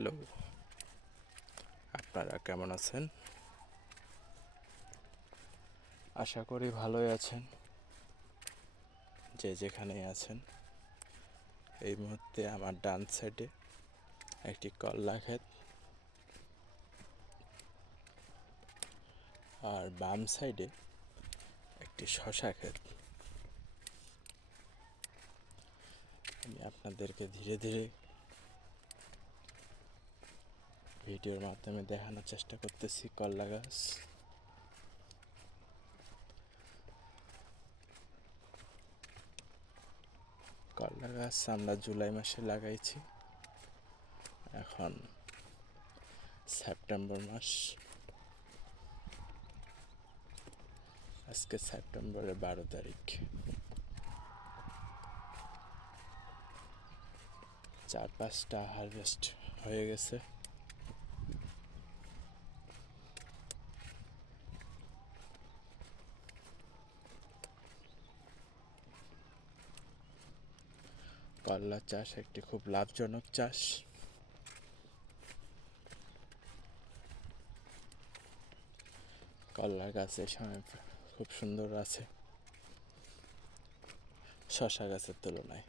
Hello, আপনারা কেমন আছেন? আশা করি ভালোই আছেন। যে যেখানেই আছেন, এই মুহূর্তে আমার ডান সাইডে একটি করলা ক্ষেত আর বাম সাইডে একটি শশা ক্ষেত। আমি আপনাদেরকে ধীরে ধীরে ভিডিওর মাধ্যমে দেখানোর চেষ্টা করতেছি করলা গাছ। করলা গাছ আমরা জুলাই মাসে লাগাইছি, এখন সেপ্টেম্বর মাস। আজকে সেপ্টেম্বরের 12 তারিখ। 4-5টা হারভেস্ট হয়ে গেছে। করলা চাষ একটি খুব লাভজনক চাষ। করলা গাছের সময় খুব সুন্দর আছে শশা গাছের তুলনায়।